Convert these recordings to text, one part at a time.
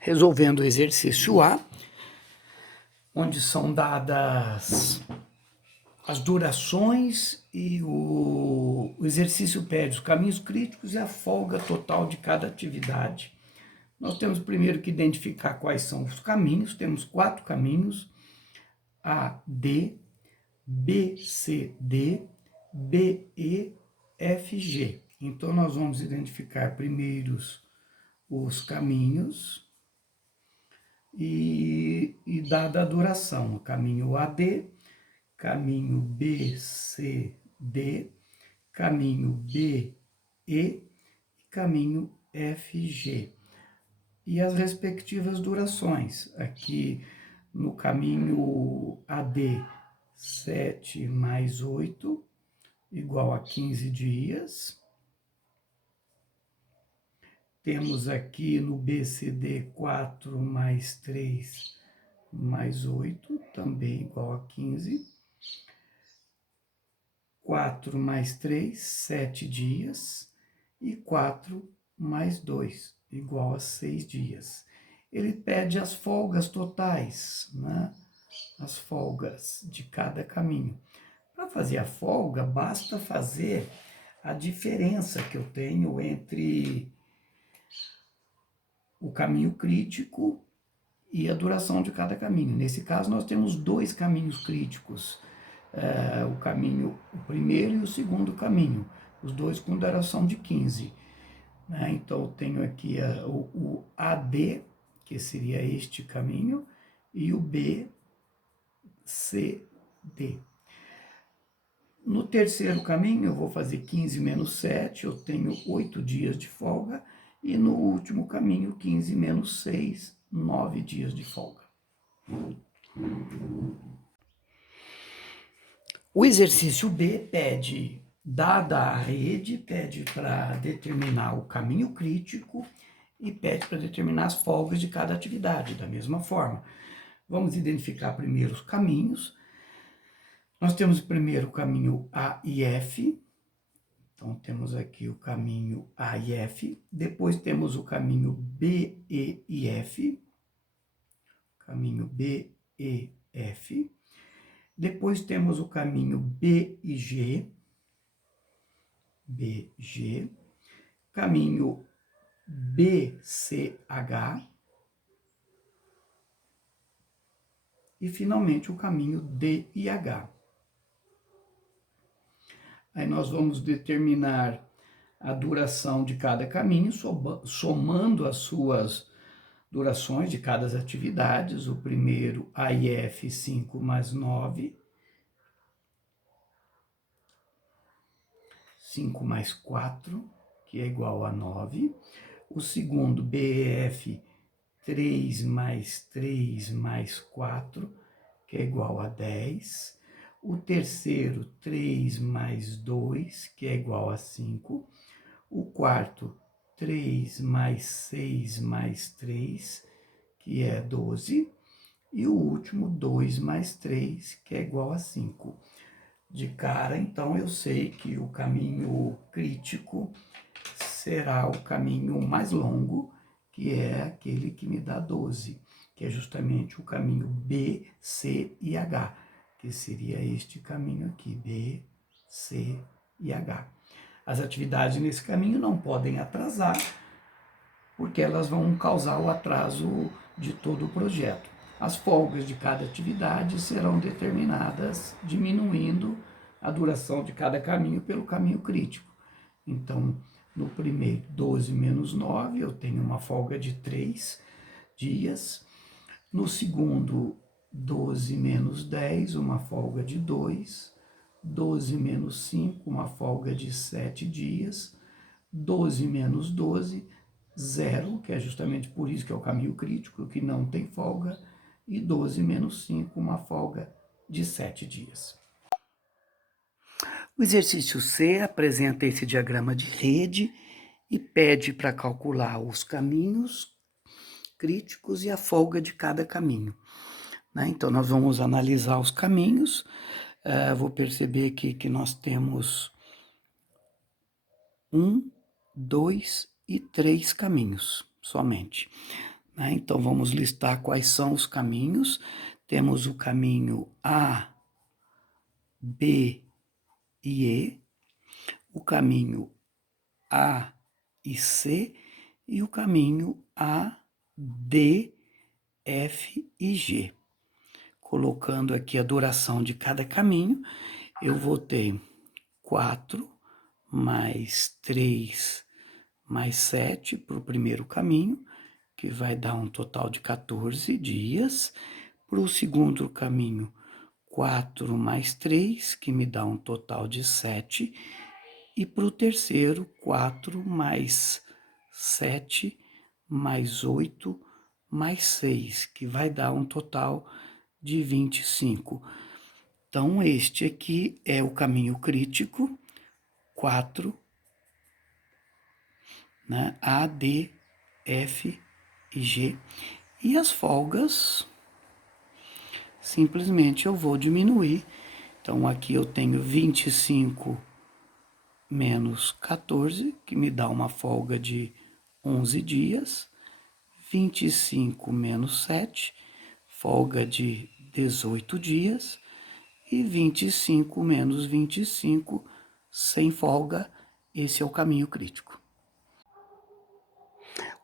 resolvendo o exercício A, onde são dadas as durações e o exercício pede os caminhos críticos e a folga total de cada atividade. Nós temos primeiro que identificar quais são os caminhos, temos 4 caminhos, A, D, B, C, D, B, E, F, G. Então, nós vamos identificar primeiro os caminhos e dada a duração, o caminho AD, caminho BCD, caminho BE e caminho FG. E as respectivas durações. Aqui no caminho AD, 7 mais 8, igual a 15 dias. Temos aqui no BCD 4 mais 3 mais 8, também igual a 15. 4 mais 3, 7 dias. E 4 mais 2, igual a 6 dias. Ele pede as folgas totais, né? As folgas de cada caminho. Para fazer a folga, basta fazer a diferença que eu tenho entre o caminho crítico e a duração de cada caminho. Nesse caso, nós temos 2 caminhos críticos, o primeiro e o segundo caminho, os 2 com duração de 15. Então, eu tenho aqui o AD, que seria este caminho, e o BCD. No terceiro caminho, eu vou fazer 15 menos 7, eu tenho 8 dias de folga, e no último caminho, 15 menos 6, 9 dias de folga. O exercício B pede, dada a rede, pede para determinar o caminho crítico e pede para determinar as folgas de cada atividade, da mesma forma. Vamos identificar primeiro os caminhos. Nós temos primeiro o caminho A e F. Então, temos aqui o caminho A e F. Depois temos o caminho B, E e F. Caminho B, E, F. Depois temos o caminho B e G. B, G. Caminho B, C, H. E, finalmente, o caminho D e H. Aí nós vamos determinar a duração de cada caminho, somando as suas durações de cada atividades. O primeiro, AIF, 5 mais 9. 5 mais 4, que é igual a 9. O segundo, BEF, 3 mais 3 mais 4, que é igual a 10. O terceiro, 3 mais 2, que é igual a 5. O quarto, 3 mais 6 mais 3, que é 12. E o último, 2 mais 3, que é igual a 5. De cara, então, eu sei que o caminho crítico será o caminho mais longo, que é aquele que me dá 12, que é justamente o caminho B, C e H, que seria este caminho aqui, B, C e H. As atividades nesse caminho não podem atrasar, porque elas vão causar o atraso de todo o projeto. As folgas de cada atividade serão determinadas diminuindo a duração de cada caminho pelo caminho crítico. Então, no primeiro, 12 menos 9, eu tenho uma folga de 3 dias. No segundo, 12 menos 10, uma folga de 2. 12 menos 5, uma folga de 7 dias. 12 menos 12, 0, que é justamente por isso que é o caminho crítico, que não tem folga. E 12 menos 5, uma folga de 7 dias. O exercício C apresenta esse diagrama de rede e pede para calcular os caminhos críticos e a folga de cada caminho. Então, nós vamos analisar os caminhos. Vou perceber aqui que nós temos 1, 2 e 3 caminhos somente. né? Então, vamos listar quais são os caminhos. Temos o caminho A, B e E, o caminho A e C e o caminho A, D, F e G. Colocando aqui a duração de cada caminho, eu vou ter 4 mais 3 mais 7 para o primeiro caminho, que vai dar um total de 14 dias. Para o segundo caminho, 4 mais 3, que me dá um total de 7. E para o terceiro, 4 mais 7 mais 8 mais 6, que vai dar um total de 25. Então, este aqui é o caminho crítico, 4, né? A, D, F e G. E as folgas, simplesmente eu vou diminuir. Então, aqui eu tenho 25 menos 14, que me dá uma folga de 11 dias. 25 menos 7, folga de 18 dias. E 25 menos 25, sem folga. Esse é o caminho crítico.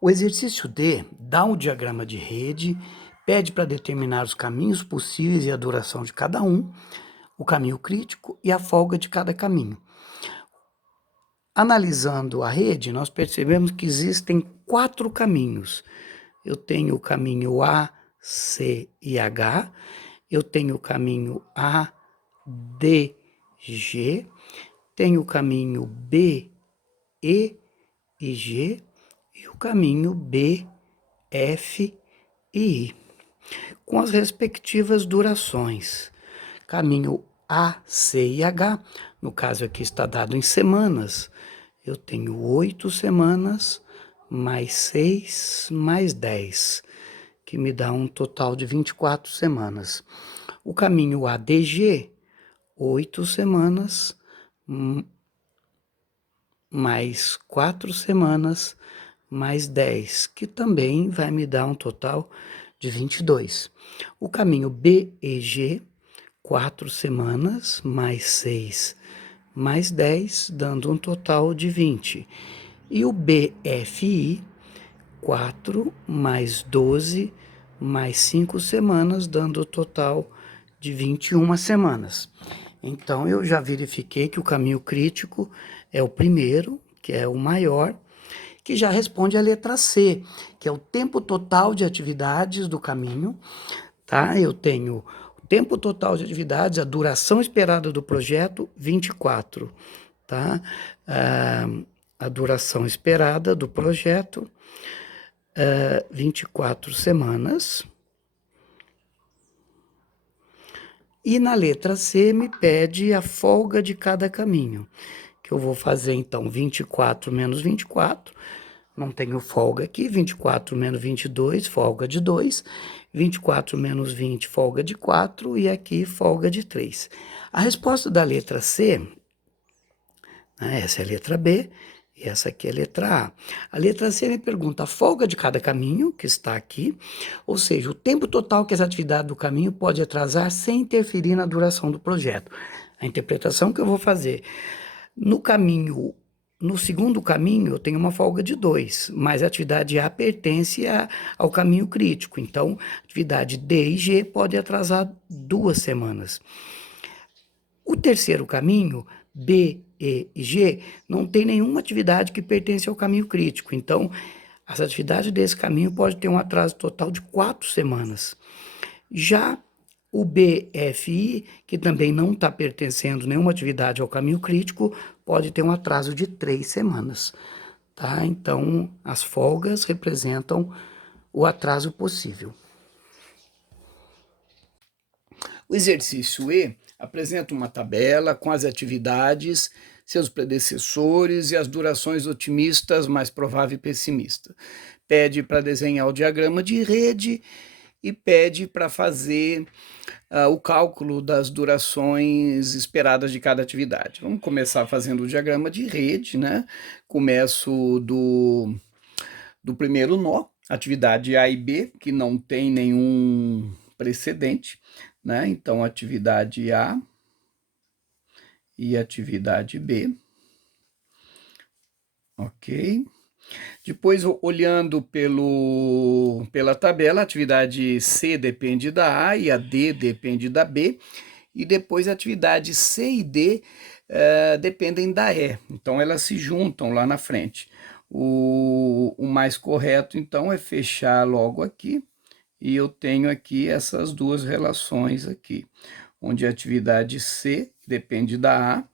O exercício D dá um diagrama de rede, pede para determinar os caminhos possíveis e a duração de cada um, o caminho crítico e a folga de cada caminho. Analisando a rede, nós percebemos que existem 4 caminhos. Eu tenho o caminho A, C e H, eu tenho o caminho A, D, G, tenho o caminho B, E e G e o caminho B, F e I, com as respectivas durações. Caminho A, C e H, no caso aqui está dado em semanas, eu tenho 8 semanas, mais 6, mais 10, que me dá um total de 24 semanas. O caminho ADG, 8 semanas, mais 4 semanas, mais 10, que também vai me dar um total de 22. O caminho BEG, 4 semanas, mais 6, mais 10, dando um total de 20. E o BFI, 4 mais 12, mais 5 semanas, dando o total de 21 semanas. Então, eu já verifiquei que o caminho crítico é o primeiro, que é o maior, que já responde à letra C, que é o tempo total de atividades do caminho, tá? Eu tenho o tempo total de atividades, a duração esperada do projeto, 24, tá? A duração esperada do projeto, 24 semanas. E na letra C me pede a folga de cada caminho, que eu vou fazer então 24 menos 24, não tenho folga aqui, 24 menos 22, folga de 2, 24 menos 20, folga de 4 e aqui folga de 3. A resposta da letra C, né, essa é a letra B, e essa aqui é a letra A. A letra C me pergunta a folga de cada caminho, que está aqui, ou seja, o tempo total que as atividades do caminho pode atrasar sem interferir na duração do projeto. A interpretação que eu vou fazer, no segundo caminho, eu tenho uma folga de 2, mas a atividade A pertence ao caminho crítico, então, atividade D e G pode atrasar 2 semanas. O terceiro caminho, B, E e G, não tem nenhuma atividade que pertence ao caminho crítico. Então, as atividades desse caminho podem ter um atraso total de 4 semanas. Já o BFI, que também não está pertencendo nenhuma atividade ao caminho crítico, pode ter um atraso de 3 semanas. Tá? Então, as folgas representam o atraso possível. O exercício E apresenta uma tabela com as atividades, seus predecessores e as durações otimistas, mais provável e pessimista. Pede para desenhar o diagrama de rede e pede para fazer o cálculo das durações esperadas de cada atividade. Vamos começar fazendo o diagrama de rede, né? Começo do primeiro nó, atividade A e B, que não tem nenhum precedente, né? Então, atividade A e atividade B, ok? Depois, olhando pela tabela, a atividade C depende da A e a D depende da B, e depois a atividade C e D dependem da E, então elas se juntam lá na frente. O mais correto, então, é fechar logo aqui, e eu tenho aqui essas duas relações aqui, onde a atividade C depende da A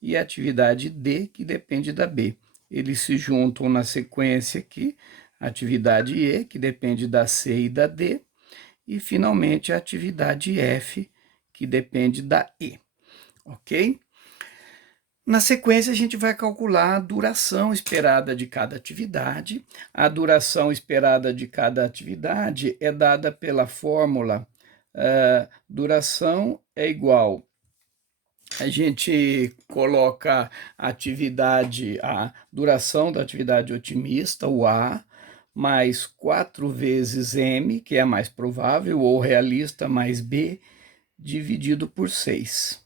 e a atividade D que depende da B. Eles se juntam na sequência aqui, a atividade E, que depende da C e da D, e finalmente a atividade F, que depende da E, ok? Na sequência, a gente vai calcular a duração esperada de cada atividade. A duração esperada de cada atividade é dada pela fórmula duração é igual. A gente coloca a duração da atividade otimista, o A, mais 4 vezes M, que é a mais provável, ou realista, mais B, dividido por 6.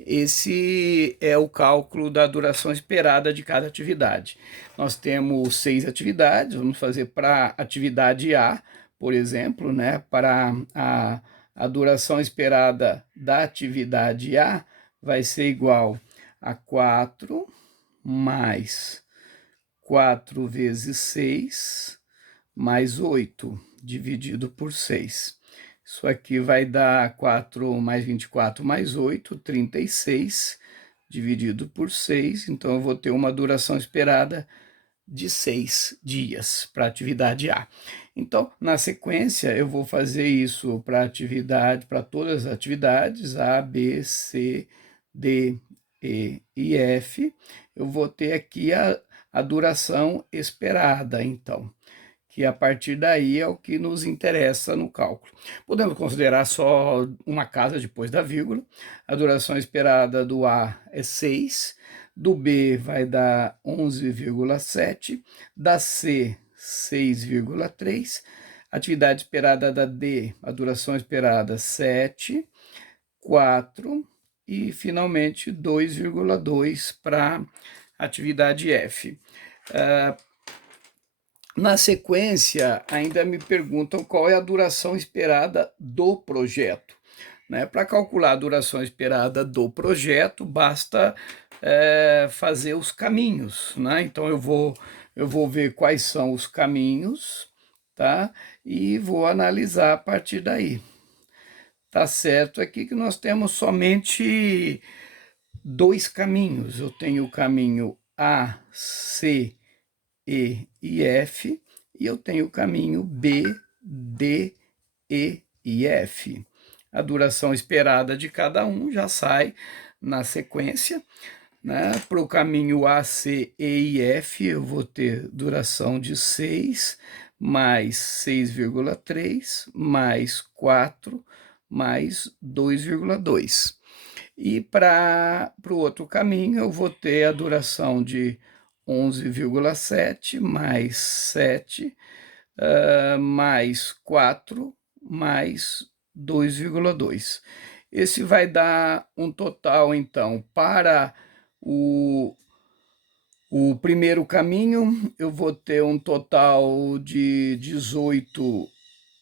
Esse é o cálculo da duração esperada de cada atividade. Nós temos 6 atividades, vamos fazer para atividade A, por exemplo, né? Para a duração esperada da atividade A vai ser igual a 4 mais 4 vezes 6 mais 8 dividido por 6. Isso aqui vai dar 4 mais 24 mais 8, 36, dividido por 6. Então, eu vou ter uma duração esperada de 6 dias para a atividade A. Então, na sequência, eu vou fazer isso para todas as atividades, A, B, C, D, E e F. Eu vou ter aqui a duração esperada, então, que a partir daí é o que nos interessa no cálculo. Podemos considerar só uma casa depois da vírgula. A duração esperada do A é 6, do B vai dar 11,7, da C 6,3, atividade esperada da D, a duração esperada 7, 4 e finalmente 2,2 para atividade F. Na sequência, ainda me perguntam qual é a duração esperada do projeto. Né? Para calcular a duração esperada do projeto, basta fazer os caminhos. Né? Então, eu vou ver quais são os caminhos, tá? E vou analisar a partir daí. Tá certo aqui que nós temos somente 2 caminhos. Eu tenho o caminho A, C, E e F, e eu tenho o caminho B, D, E e F. A duração esperada de cada um já sai na sequência. Né? Para o caminho A, C, E e F, eu vou ter duração de 6, mais 6,3, mais 4, mais 2,2. E para o outro caminho, eu vou ter a duração de 11,7 mais 7, mais 4, mais 2,2. Esse vai dar um total, então, para o primeiro caminho, eu vou ter um total de 18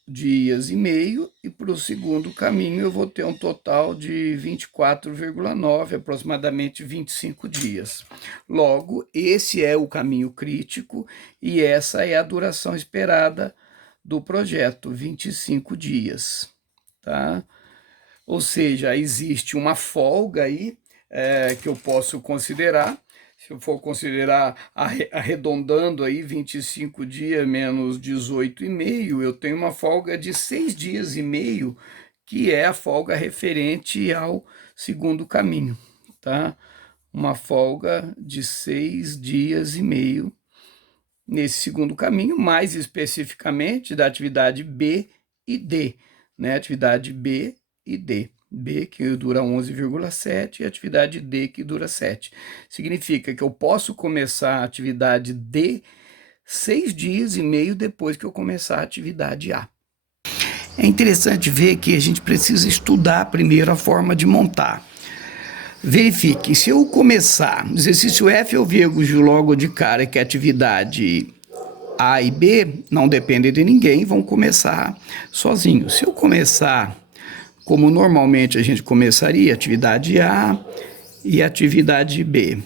dias e meio, e para o segundo caminho eu vou ter um total de 24,9, aproximadamente 25 dias. Logo, esse é o caminho crítico e essa é a duração esperada do projeto, 25 dias, tá? Ou seja, existe uma folga aí que eu posso considerar. Se eu for considerar arredondando aí 25 dias menos 18,5, eu tenho uma folga de 6 dias e meio, que é a folga referente ao segundo caminho, tá? Uma folga de 6 dias e meio nesse segundo caminho, mais especificamente da atividade B e D, né? Atividade B e D. B que dura 11,7 e atividade D que dura 7. Significa que eu posso começar a atividade D 6 dias e meio depois que eu começar a atividade A. É interessante ver que a gente precisa estudar primeiro a forma de montar. Verifique, se eu começar no exercício F, eu vejo logo de cara que a atividade A e B não dependem de ninguém, vão começar sozinhos. Se eu começar como normalmente a gente começaria, atividade A e atividade B,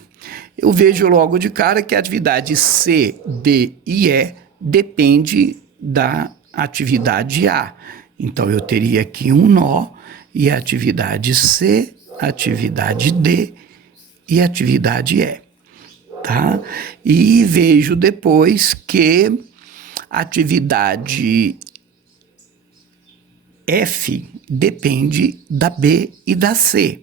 eu vejo logo de cara que a atividade C, D e E depende da atividade A. Então, eu teria aqui um nó e a atividade C, atividade D e atividade E, tá? E vejo depois que a atividade F depende da B e da C.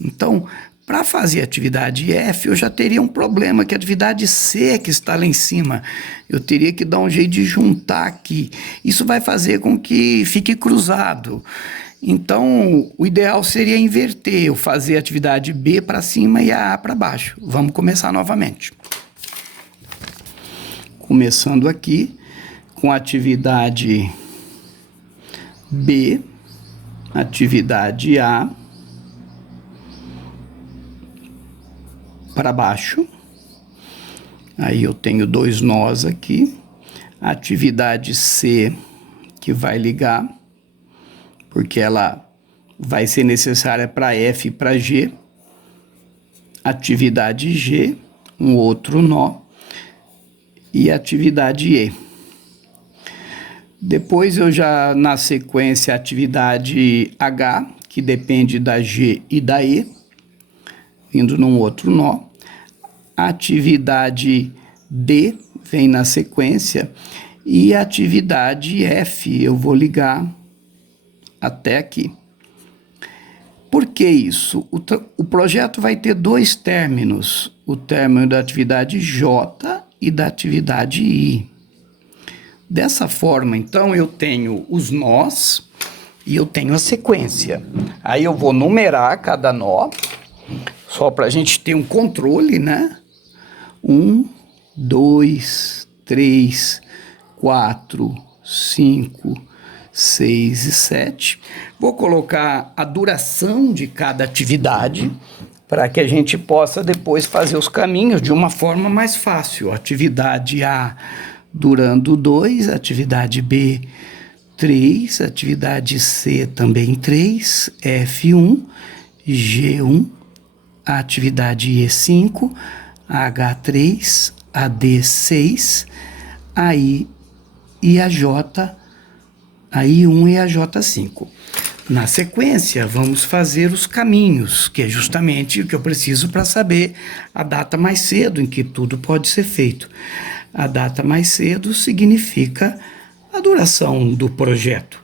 Então, para fazer a atividade F, eu já teria um problema, que a atividade C é que está lá em cima. Eu teria que dar um jeito de juntar aqui. Isso vai fazer com que fique cruzado. Então, o ideal seria inverter, eu fazer a atividade B para cima e a A para baixo. Vamos começar novamente. Começando aqui com a atividade B, atividade A, para baixo. Aí eu tenho 2 nós aqui. Atividade C, que vai ligar, porque ela vai ser necessária para F e para G. Atividade G, um outro nó. E atividade E. Depois eu já, na sequência, atividade H, que depende da G e da E, vindo num outro nó. Atividade D vem na sequência e a atividade F eu vou ligar até aqui. Por que isso? O projeto vai ter 2 términos, o término da atividade J e da atividade I. Dessa forma, então, eu tenho os nós e eu tenho a sequência. Aí eu vou numerar cada nó, só para a gente ter um controle, né? 1, 2, 3, 4, 5, 6 e 7. Vou colocar a duração de cada atividade para que a gente possa depois fazer os caminhos de uma forma mais fácil. Atividade A durando 2, atividade B 3, atividade C também 3, F1, G1, atividade E5, H3, AD6, AI e a J, AI1 e a J5. Na sequência, vamos fazer os caminhos, que é justamente o que eu preciso para saber a data mais cedo em que tudo pode ser feito. A data mais cedo significa a duração do projeto,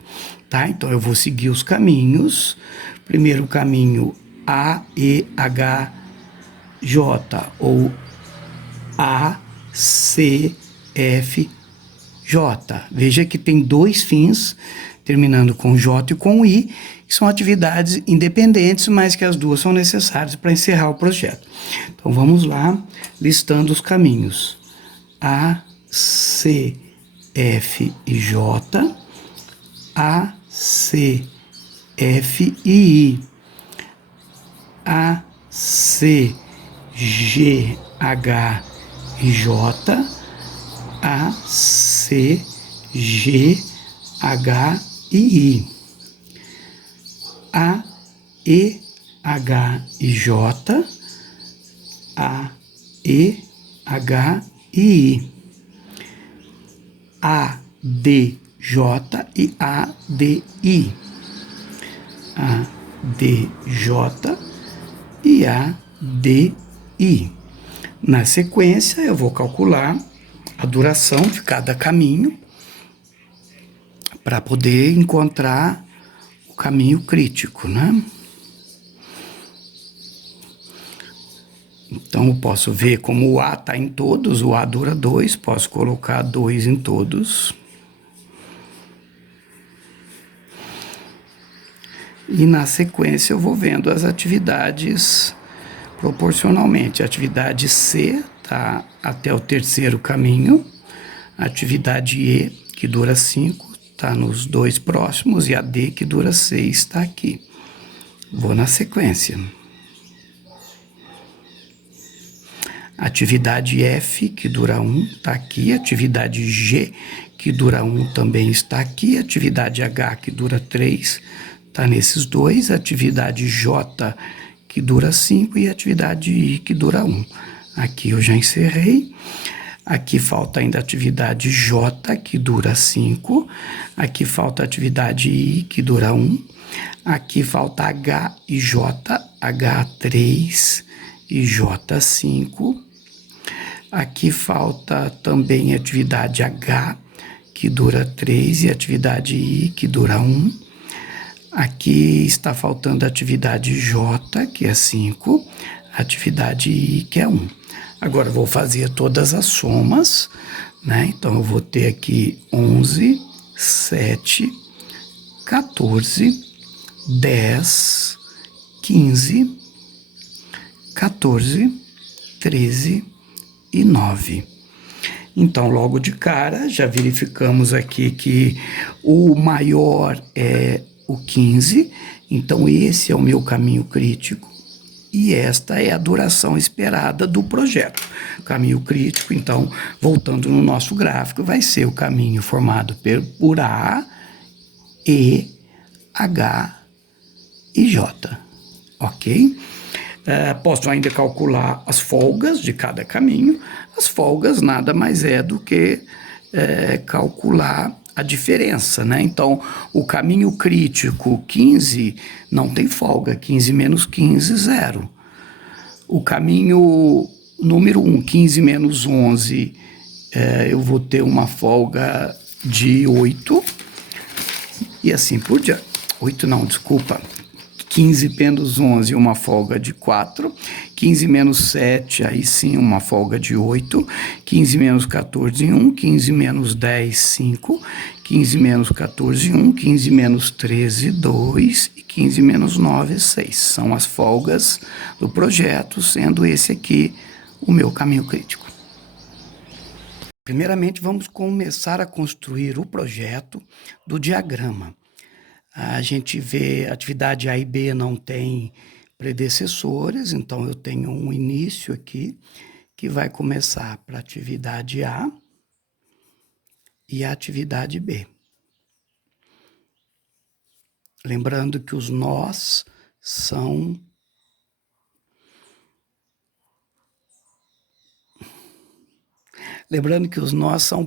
tá? Então, eu vou seguir os caminhos. Primeiro caminho, A, E, H, J, ou A, C, F, J. Veja que tem 2 fins, terminando com J e com I, que são atividades independentes, mas que as duas são necessárias para encerrar o projeto. Então, vamos lá, listando os caminhos. A, C, F e J, A, C, F e I, A, C, G, H e J, A, C, G, H e I, A, E, H e J, A, E, H e I, A, D, J e A, D, I, A, D, J e A, D, I. Na sequência, eu vou calcular a duração de cada caminho para poder encontrar o caminho crítico, né? Então, eu posso ver como o A está em todos, o A dura 2, posso colocar 2 em todos. E na sequência eu vou vendo as atividades proporcionalmente. A atividade C está até o terceiro caminho, A atividade E, que dura 5, está nos dois próximos, e a D, que dura 6, está aqui. Vou na sequência. Atividade F, que dura 1, está aqui. Atividade G, que dura 1, também está aqui. Atividade H, que dura 3, está nesses dois. Atividade J, que dura 5, e atividade I, que dura 1. Aqui eu já encerrei. Aqui falta ainda a atividade J, que dura 5. Aqui falta a atividade I, que dura 1. Aqui falta H e J, H3 e J5. Aqui falta também a atividade H, que dura 3, e a atividade I, que dura 1. Aqui está faltando a atividade J, que é 5, a atividade I, que é 1. Agora eu vou fazer todas as somas, né? Então eu vou ter aqui 11, 7, 14, 10, 15, 14, 13 e 9. Então, logo de cara, já verificamos aqui que o maior é o 15, então esse é o meu caminho crítico e esta é a duração esperada do projeto. O caminho crítico, então, voltando no nosso gráfico, vai ser o caminho formado por A, E, H e J, ok? Posso ainda calcular as folgas de cada caminho. As folgas nada mais é do que calcular a diferença, né? Então, o caminho crítico 15 não tem folga, 15 menos 15, 0. O caminho número 1, 15 menos 11, eu vou ter uma folga de 8, e assim por diante. 8 não, desculpa. 15 menos 11, uma folga de 4. 15 menos 7, aí sim, uma folga de 8. 15 menos 14, 1. 15 menos 10, 5. 15 menos 14, 1. 15 menos 13, 2. E 15 menos 9, 6. São as folgas do projeto, sendo esse aqui o meu caminho crítico. Primeiramente, vamos começar a construir o projeto do diagrama. A gente vê atividade A e B não tem predecessores, então eu tenho um início aqui que vai começar para a atividade A e a atividade B. Lembrando que os nós são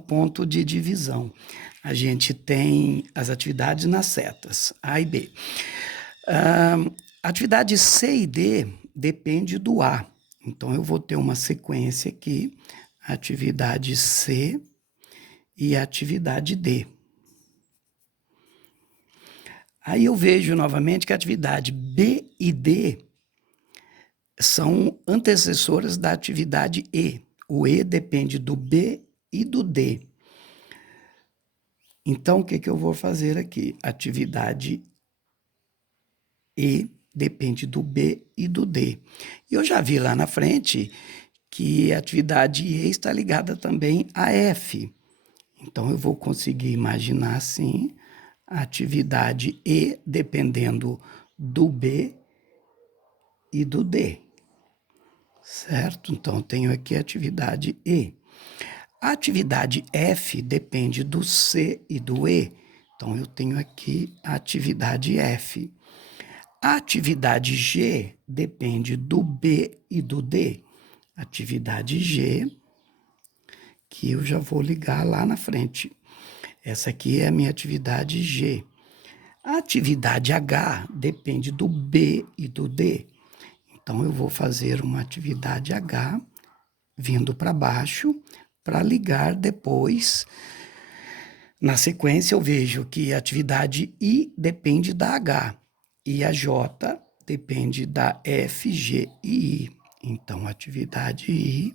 ponto de divisão. A gente tem as atividades nas setas, A e B. Atividade C e D depende do A. Então, eu vou ter uma sequência aqui, atividade C e atividade D. Aí eu vejo novamente que a atividade B e D são antecessoras da atividade E. O E depende do B e do D. Então, o que eu vou fazer aqui? Atividade E depende do B e do D. Eu já vi lá na frente que a atividade E está ligada também a F. Então, eu vou conseguir imaginar assim, a atividade E dependendo do B e do D. Certo? Então, eu tenho aqui a atividade E. A atividade F depende do C e do E. Então, eu tenho aqui a atividade F. A atividade G depende do B e do D. Atividade G, que eu já vou ligar lá na frente. Essa aqui é a minha atividade G. A atividade H depende do B e do D. Então, eu vou fazer uma atividade H vindo para baixo para ligar depois. Na sequência, eu vejo que a atividade I depende da H e a J depende da F, G e I. Então, atividade I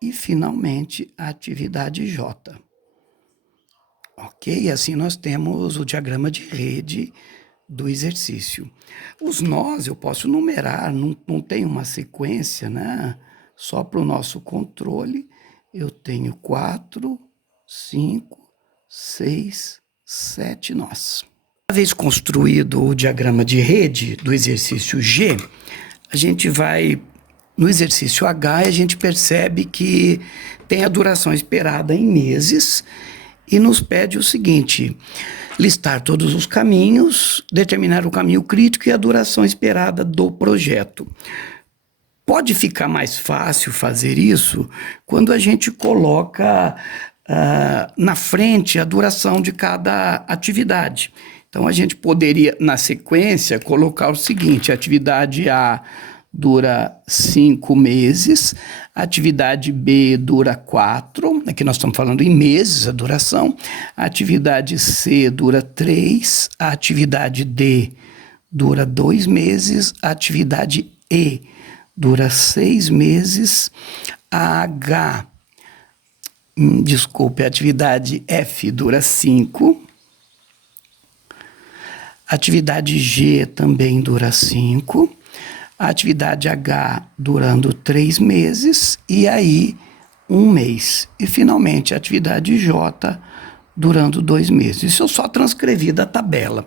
e, finalmente, a atividade J. Ok? Assim nós temos o diagrama de rede do exercício. Os nós eu posso numerar, não tem uma sequência, né? Só para o nosso controle, eu tenho 4, 5, 6, 7 nós. Uma vez construído o diagrama de rede do exercício G, a gente vai no exercício H e a gente percebe que tem a duração esperada em meses e nos pede o seguinte: listar todos os caminhos, determinar o caminho crítico e a duração esperada do projeto. Pode ficar mais fácil fazer isso quando a gente coloca na frente a duração de cada atividade. Então, a gente poderia, na sequência, colocar o seguinte: a atividade A dura 5 meses, a atividade B dura 4, aqui nós estamos falando em meses a duração, a atividade C dura 3, a atividade D dura 2 meses, a atividade E dura 6 meses, a atividade F dura 5, a atividade G também dura 5, a atividade H durando 3 meses e aí 1 mês. E finalmente a atividade J durando 2 meses. Isso eu só transcrevi da tabela.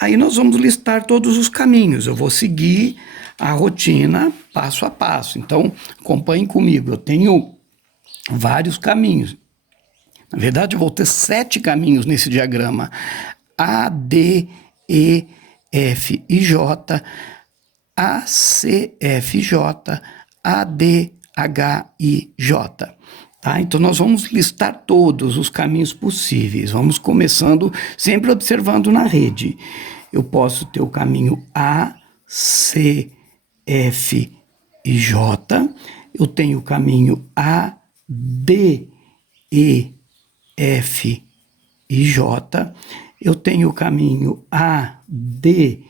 Aí nós vamos listar todos os caminhos. Eu vou seguir a rotina passo a passo. Então, acompanhem comigo. Eu tenho vários caminhos. Na verdade, eu vou ter 7 caminhos nesse diagrama. A, D, E, F e J, A, C, F, J, A, D, H, I, J. Tá? Então, nós vamos listar todos os caminhos possíveis. Vamos começando sempre observando na rede. Eu posso ter o caminho A, C, F e J. Eu tenho o caminho A, D, E, F e J. Eu tenho o caminho A, D,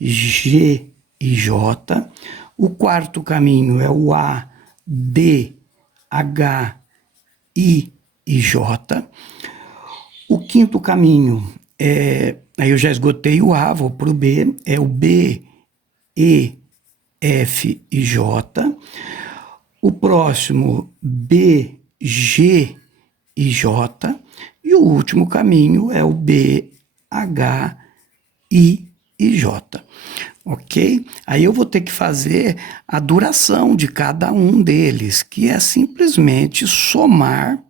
G e J. O quarto caminho é o A, D, H, I e J. O quinto caminho aí eu já esgotei o A, vou para o B, é o B, E, F e J. O próximo, B, G e J. E o último caminho é o B, H, I e J. Ok? Aí eu vou ter que fazer a duração de cada um deles, que é simplesmente somar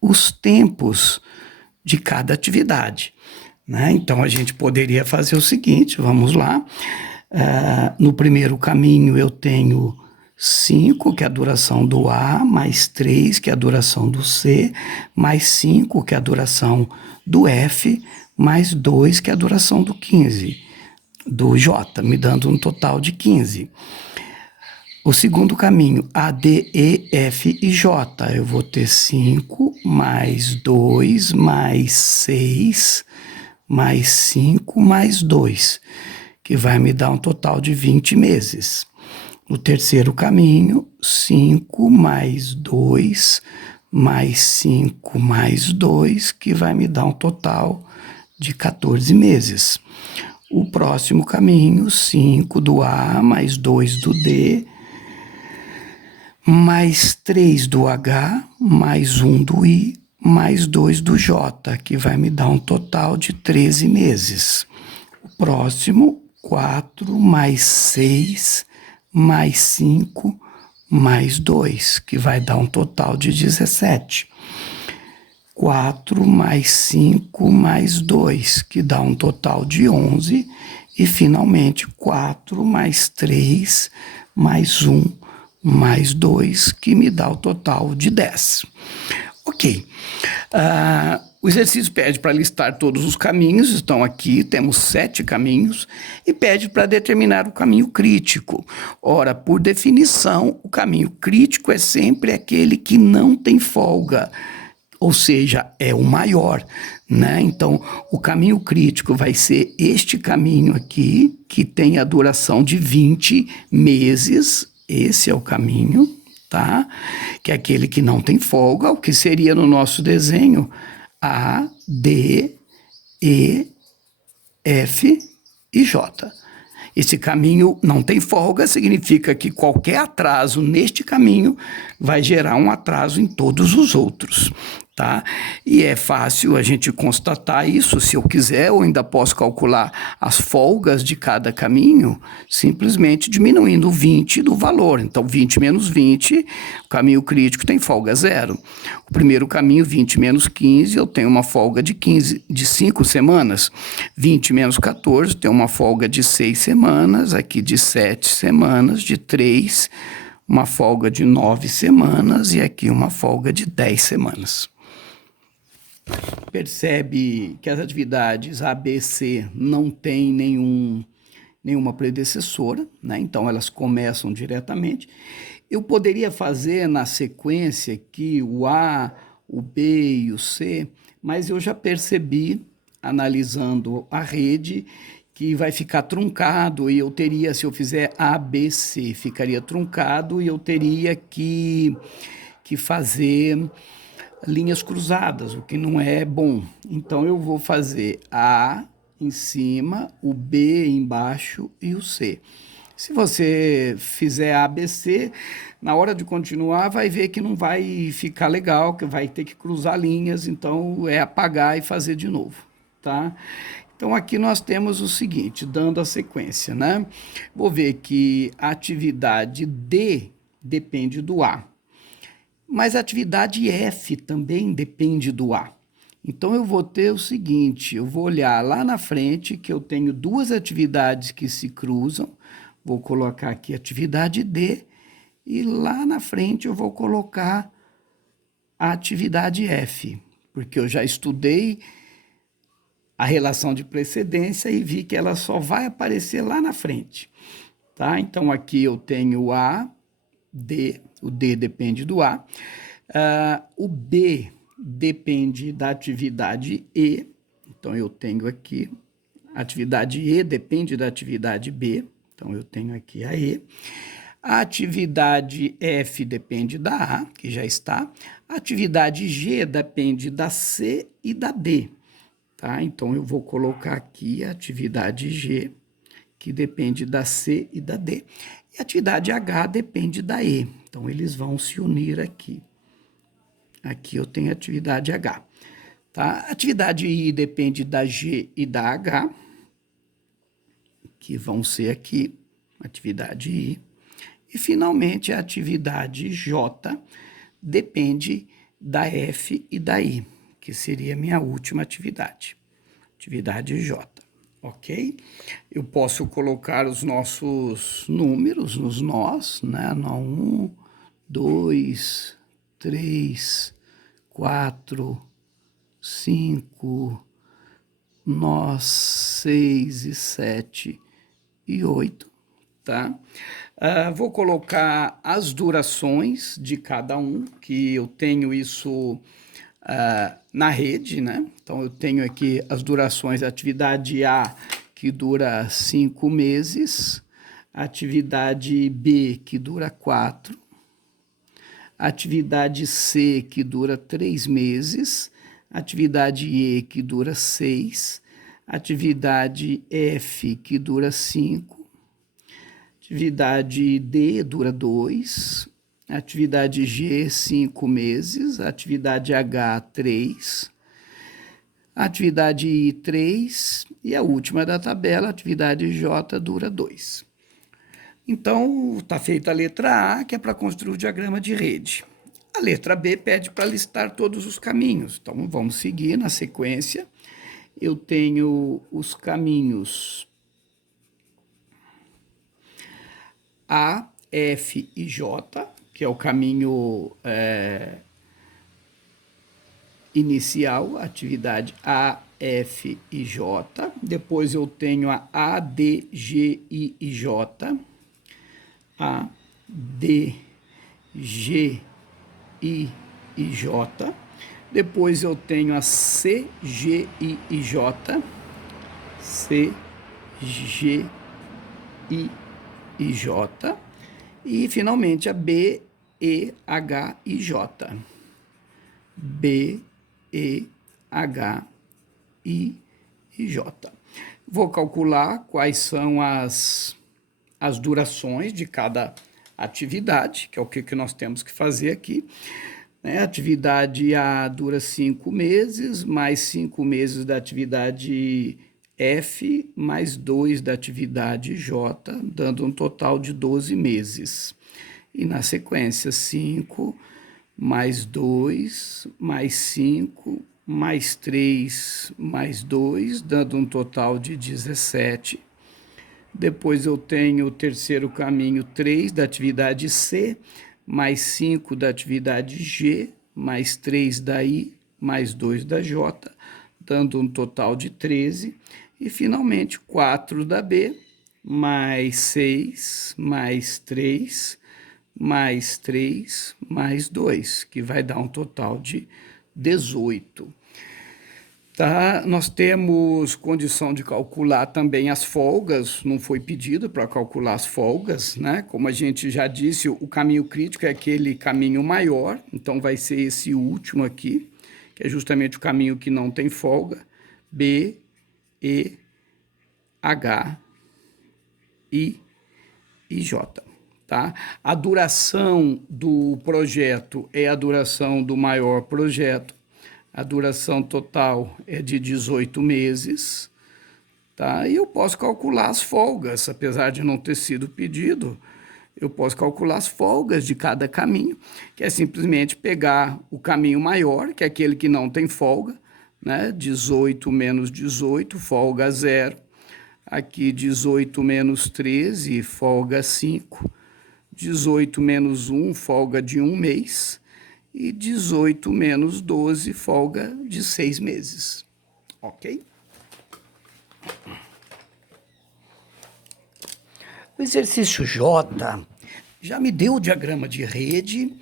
os tempos de cada atividade. Né? Então, a gente poderia fazer o seguinte, vamos lá. No primeiro caminho eu tenho 5, que é a duração do A, mais 3, que é a duração do C, mais 5, que é a duração do F, mais 2, que é a duração do 15, do J, me dando um total de 15. O segundo caminho, A, D, E, F e J, eu vou ter 5, mais 2, mais 6, mais 5, mais 2, que vai me dar um total de 20 meses. No terceiro caminho, 5 mais 2, mais 5 mais 2, que vai me dar um total de 14 meses. O próximo caminho, 5 do A, mais 2 do D, mais 3 do H, mais 1 do I, mais 2 do J, que vai me dar um total de 13 meses. O próximo, 4 mais 6, mais 5, mais 2, que vai dar um total de 17. 4 mais 5 mais 2, que dá um total de 11. E, finalmente, 4 mais 3 mais 1 mais 2, que me dá o total de 10. Ok. O exercício pede para listar todos os caminhos, estão aqui, temos 7 caminhos, e pede para determinar o caminho crítico. Ora, por definição, o caminho crítico é sempre aquele que não tem folga, ou seja, é o maior, né? Então, o caminho crítico vai ser este caminho aqui, que tem a duração de 20 meses, esse é o caminho, tá? Que é aquele que não tem folga, o que seria no nosso desenho A, D, E, F e J. Esse caminho não tem folga, significa que qualquer atraso neste caminho vai gerar um atraso em todos os outros, tá? E é fácil a gente constatar isso. Se eu quiser, eu ainda posso calcular as folgas de cada caminho, simplesmente diminuindo 20 do valor. Então, 20 menos 20, o caminho crítico tem folga zero. O primeiro caminho, 20 menos 15, eu tenho uma folga de 5 semanas. 20 menos 14, tem uma folga de 6 semanas, aqui de 7 semanas, de 3, uma folga de 9 semanas e aqui uma folga de 10 semanas. Percebe que as atividades A, B, C não têm nenhuma predecessora, né? Então elas começam diretamente. Eu poderia fazer na sequência aqui o A, o B e o C, mas eu já percebi, analisando a rede, que vai ficar truncado e eu teria, se eu fizer A, B, C, ficaria truncado e eu teria que fazer linhas cruzadas, o que não é bom. Então eu vou fazer A em cima, o B embaixo e o C. Se você fizer ABC, na hora de continuar vai ver que não vai ficar legal, que vai ter que cruzar linhas, então é apagar e fazer de novo, tá? Então aqui nós temos o seguinte, dando a sequência, né? Vou ver que a atividade D depende do A. Mas a atividade F também depende do A. Então eu vou ter o seguinte, eu vou olhar lá na frente que eu tenho duas atividades que se cruzam, vou colocar aqui atividade D e lá na frente eu vou colocar a atividade F, porque eu já estudei a relação de precedência e vi que ela só vai aparecer lá na frente, tá? Então aqui eu tenho A, D, o D depende do A, o B depende da atividade E, então eu tenho aqui, a atividade E depende da atividade B, então eu tenho aqui a E, a atividade F depende da A, que já está, a atividade G depende da C e da D, tá? Então eu vou colocar aqui a atividade G, que depende da C e da D. E a atividade H depende da E. Então, eles vão se unir aqui. Aqui eu tenho a atividade H. Tá? A atividade I depende da G e da H, que vão ser aqui, atividade I. E, finalmente, a atividade J depende da F e da I, que seria a minha última atividade. Atividade J. Ok? Eu posso colocar os nossos números nos nós, né? Nó 1, 2, 3, 4, 5, nós 6 e 7 e 8, tá? Vou colocar as durações de cada um, que eu tenho isso na rede, né? Então, eu tenho aqui as durações da atividade A, que dura 5 meses, atividade B, que dura 4, atividade C, que dura 3 meses, atividade E, que dura 6, atividade F, que dura 5, atividade D dura 2, atividade G, 5 meses, atividade H, 3, atividade I, 3, e a última da tabela, atividade J, dura 2. Então, está feita a letra A, que é para construir o diagrama de rede. A letra B pede para listar todos os caminhos. Então, vamos seguir na sequência. Eu tenho os caminhos A, F e J, que é o caminho inicial, atividade A, F e J. Depois eu tenho a D, G, I e J. A, D, G, I e J. Depois eu tenho a C, G, I e J. C, G, I e J. E, finalmente, a B, E, H e J. B, E, H, I e J. Vou calcular quais são as durações de cada atividade, que é o que nós temos que fazer aqui. Né? A atividade A dura 5 meses, mais 5 meses da atividade F, mais 2 da atividade J, dando um total de 12 meses. E na sequência, 5, mais 2, mais 5, mais 3, mais 2, dando um total de 17. Depois eu tenho o terceiro caminho, 3 da atividade C, mais 5 da atividade G, mais 3 da I, mais 2 da J, dando um total de 13. E, finalmente, 4 da B, mais 6, mais 3, mais 3, mais 2, que vai dar um total de 18. Tá? Nós temos condição de calcular também as folgas, não foi pedido para calcular as folgas, né? Como a gente já disse, o caminho crítico é aquele caminho maior, então vai ser esse último aqui, que é justamente o caminho que não tem folga, B, E, H, I e J. Tá? A duração do projeto é a duração do maior projeto. A duração total é de 18 meses, tá? E eu posso calcular as folgas, apesar de não ter sido pedido, eu posso calcular as folgas de cada caminho, que é simplesmente pegar o caminho maior, que é aquele que não tem folga, né? 18 menos 18, folga 0. Aqui 18 menos 13, folga 5. 18 menos 1, folga de 1 mês. E 18 menos 12, folga de 6 meses. Ok? O exercício J já me deu o diagrama de rede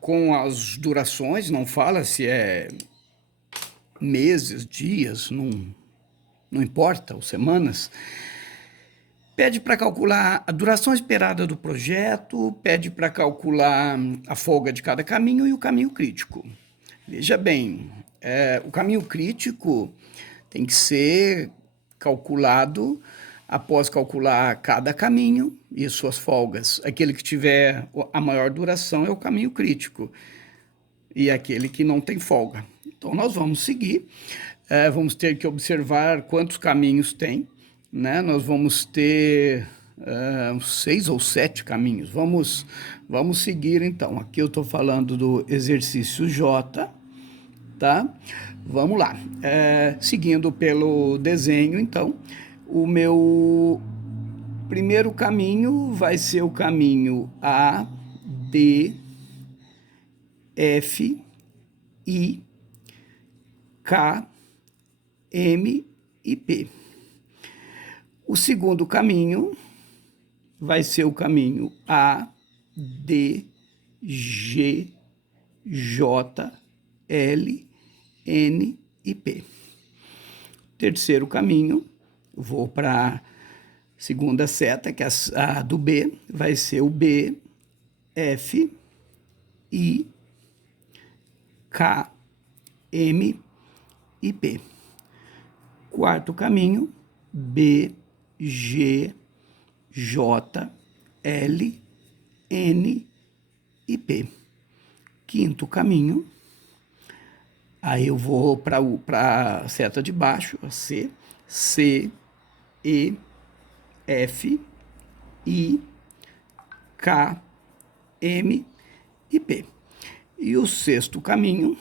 com as durações, não fala se é meses, dias, não importa, ou semanas. Pede para calcular a duração esperada do projeto, pede para calcular a folga de cada caminho e o caminho crítico. Veja bem, o caminho crítico tem que ser calculado após calcular cada caminho e suas folgas. Aquele que tiver a maior duração é o caminho crítico e aquele que não tem folga. Então, nós vamos seguir, vamos ter que observar quantos caminhos tem, né? Nós vamos ter 6 ou 7 caminhos. Vamos seguir, então. Aqui eu estou falando do exercício J, tá? Vamos lá. Seguindo pelo desenho, então, o meu primeiro caminho vai ser o caminho A, D, F, I, K, M e P. O segundo caminho vai ser o caminho A, D, G, J, L, N e P. Terceiro caminho, vou para a segunda seta, que é a do B, vai ser o B, F, I, K, M e P. Quarto caminho, B, G, J, L, N e P. Quinto caminho, aí eu vou para a seta de baixo, a C, C, E, F, I, K, M e P. E o sexto caminho,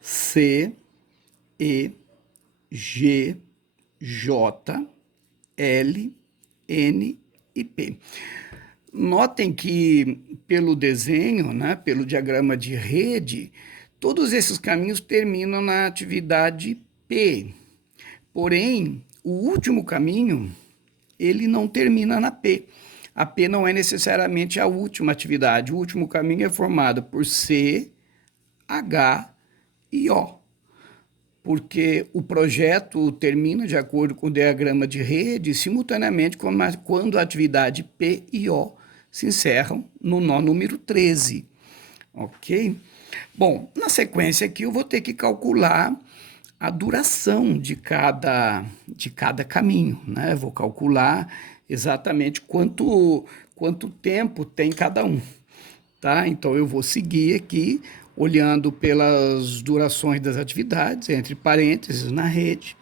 C, E, G, J, L, N e P. Notem que pelo desenho, né, pelo diagrama de rede, todos esses caminhos terminam na atividade P. Porém, o último caminho, ele não termina na P. A P não é necessariamente a última atividade. O último caminho é formado por C, H e O. Porque o projeto termina de acordo com o diagrama de rede, simultaneamente quando a atividade P e O se encerram no nó número 13. Ok? Bom, na sequência aqui eu vou ter que calcular a duração de cada caminho, né? Vou calcular exatamente quanto tempo tem cada um, tá? Então, eu vou seguir aqui, olhando pelas durações das atividades, entre parênteses, na rede.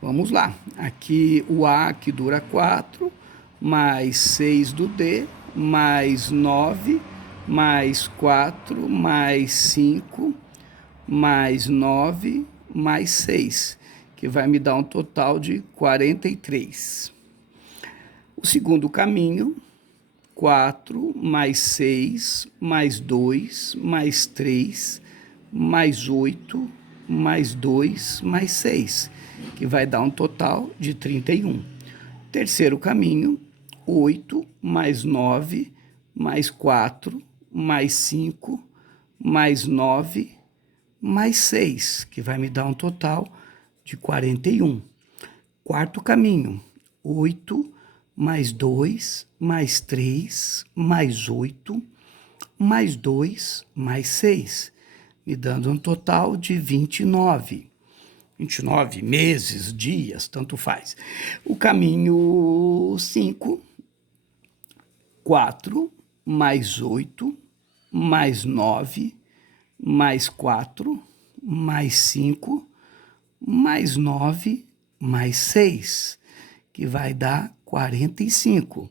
Vamos lá. Aqui o A, que dura 4, mais 6 do D, mais 9, mais 4, mais 5, mais 9, mais 6, que vai me dar um total de 43. O segundo caminho, 4, mais 6, mais 2, mais 3, mais 8, mais 2, mais 6, que vai dar um total de 31. Terceiro caminho, 8, mais 9, mais 4, mais 5, mais 9, mais 6, que vai me dar um total de 41. Quarto caminho, 8, mais 2, mais 3, mais 8, mais 2, mais 6, me dando um total de 29. 29 meses, dias, tanto faz. O caminho 5, 4, mais 8, mais 9, mais 4, mais 5, mais 9, mais 6, que vai dar 45.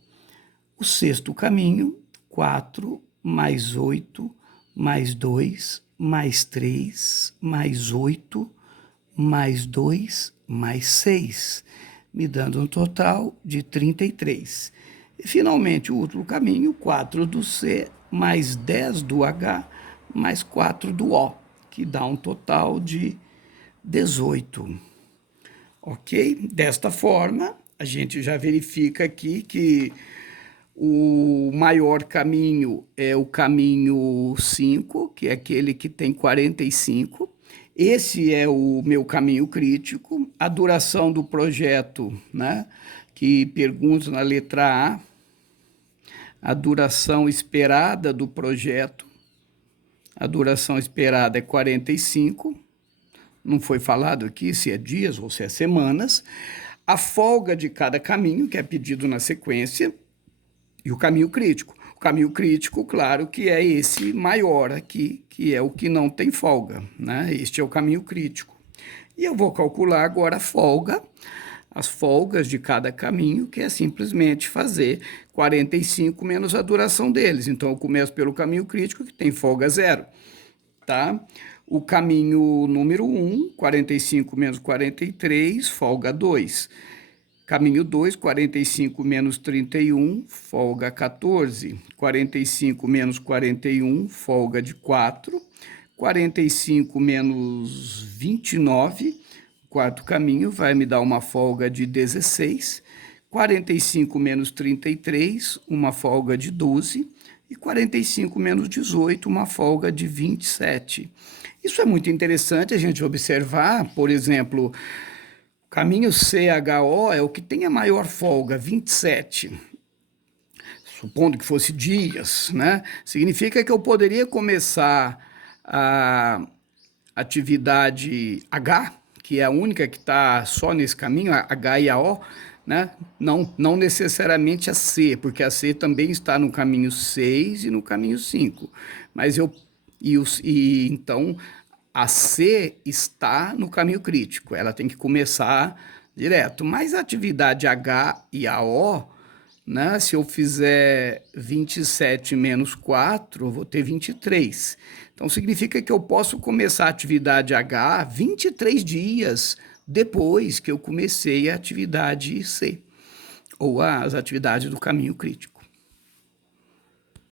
O sexto caminho, 4, mais 8, mais 2, mais 3, mais 8, mais 2, mais 6, me dando um total de 33. E, finalmente, o último caminho, 4 do C, mais 10 do H, mais 4 do O, que dá um total de 18. Ok? Desta forma, a gente já verifica aqui que o maior caminho é o caminho 5, que é aquele que tem 45. Esse é o meu caminho crítico. A duração do projeto, né, que pergunta na letra A duração esperada do projeto. A duração esperada é 45. Não foi falado aqui se é dias ou se é semanas. A folga de cada caminho, que é pedido na sequência, e o caminho crítico. O caminho crítico, claro, que é esse maior aqui, que é o que não tem folga, né? Este é o caminho crítico. E eu vou calcular agora a folga, as folgas de cada caminho, que é simplesmente fazer 45 menos a duração deles. Então, eu começo pelo caminho crítico, que tem folga 0, tá? O caminho número 1, 45 menos 43, folga 2. Caminho 2, 45 menos 31, folga 14. 45 menos 41, folga de 4. 45 menos 29, quarto caminho, vai me dar uma folga de 16. 45 menos 33, uma folga de 12. E 45 menos 18, uma folga de 27. Isso é muito interessante a gente observar, por exemplo, caminho CHO é o que tem a maior folga, 27. Supondo que fosse dias, né? Significa que eu poderia começar a atividade H, que é a única que está só nesse caminho, a H e a O, né? Não necessariamente a C, porque a C também está no caminho 6 e no caminho 5. Mas então a C está no caminho crítico, ela tem que começar direto. Mas a atividade H e a O, né, se eu fizer 27 menos 4, eu vou ter 23. Então, significa que eu posso começar a atividade H 23 dias depois que eu comecei a atividade C, ou as atividades do caminho crítico.